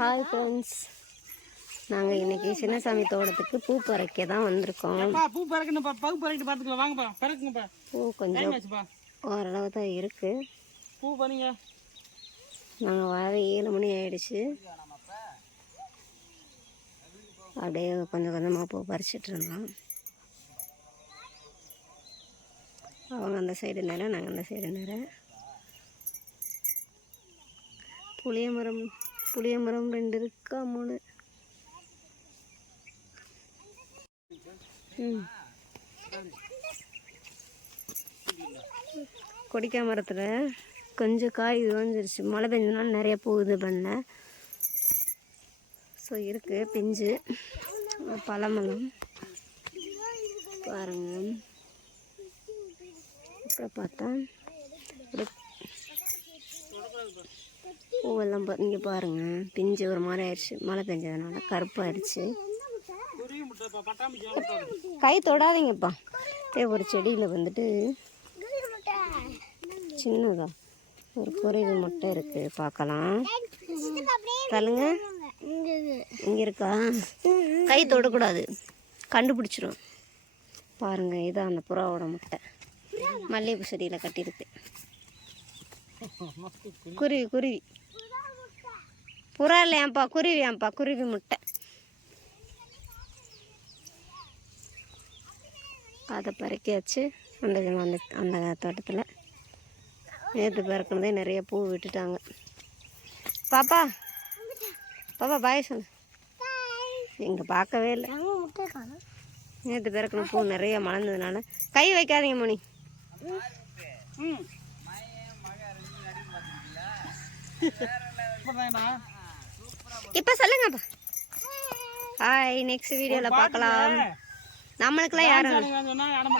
Hi friends நாங்கள் இன்னைக்கு சின்னசாமி தோட்டத்துக்கு பூ பறிக்க தான் வந்திருக்கோம். பா பறக்கணும் பா பறக்கிட்டு பார்த்துக்கலாம் வாங்கப்பா பறக்குங்கப்பா பூ. கொஞ்சம் ஓரளவு தான் இருக்குது பூ பாருங்க நாங்கள் வர ஏழு மணி ஆயிடுச்சு. அப்படியே கொஞ்சம் கொஞ்சமாக பூ பறிச்சிட்டு இருந்தோம். அவங்க அந்த சைடு நேரம் நாங்கள் அந்த சைடு நேரம் புளிய மரம் புளிய மரம் ரெண்டு இருக்கா மூணு கொடிக்காய் கொடிக்கா மரத்தில் கொஞ்சம் காய் விழுந்துருச்சு மழை பெஞ்சதுனால நிறைய போகுது பண்ண. பண்ணேன் ஸோ இருக்குது பிஞ்சு பழமெல்லாம் பாருங்க. அப்புறம் பார்த்தா ஒரு பூவெல்லாம் பா இங்கே பாருங்கள் பிஞ்சு ஒரு மாதிரி ஆயிடுச்சு. மழை பெஞ்சதுனால கருப்பாயிடுச்சு. கை தொடாதீங்கப்பா. அப்படியே ஒரு செடியில் வந்துட்டு சின்னதா ஒரு குறைவு முட்டை இருக்குது பார்க்கலாம். தள்ளுங்க. இங்கே இருக்கா? கை தொடக்கூடாது. கண்டுபிடிச்சிரும். பாருங்கள் இதான் அந்த புறாவோட முட்டை. மல்லிகைப்பூ செடியில் கட்டியிருக்கு. குருவி குருவி. புறா இல்லையாம்ப்பா குருவியாம்ப்பா குருவி முட்டை. அதை பறிக்காச்சு. அந்த அந்த அந்த தோட்டத்தில். நேற்று பிறக்குனதே நிறைய பூ விட்டுட்டாங்க. பாப்பா பாப்பா பாய் சொல்லு. இங்கே பார்க்கவே இல்லை. நேற்று பிறக்கின பூ நிறைய மலர்ந்ததுனால. கை வைக்காதீங்க மணி. ம். இப்போ சொல்லுங்கப்பா. ஹாய் நெக்ஸ்ட் வீடியோவில் பார்க்கலாம் நம்மளுக்கெல்லாம் யாரும்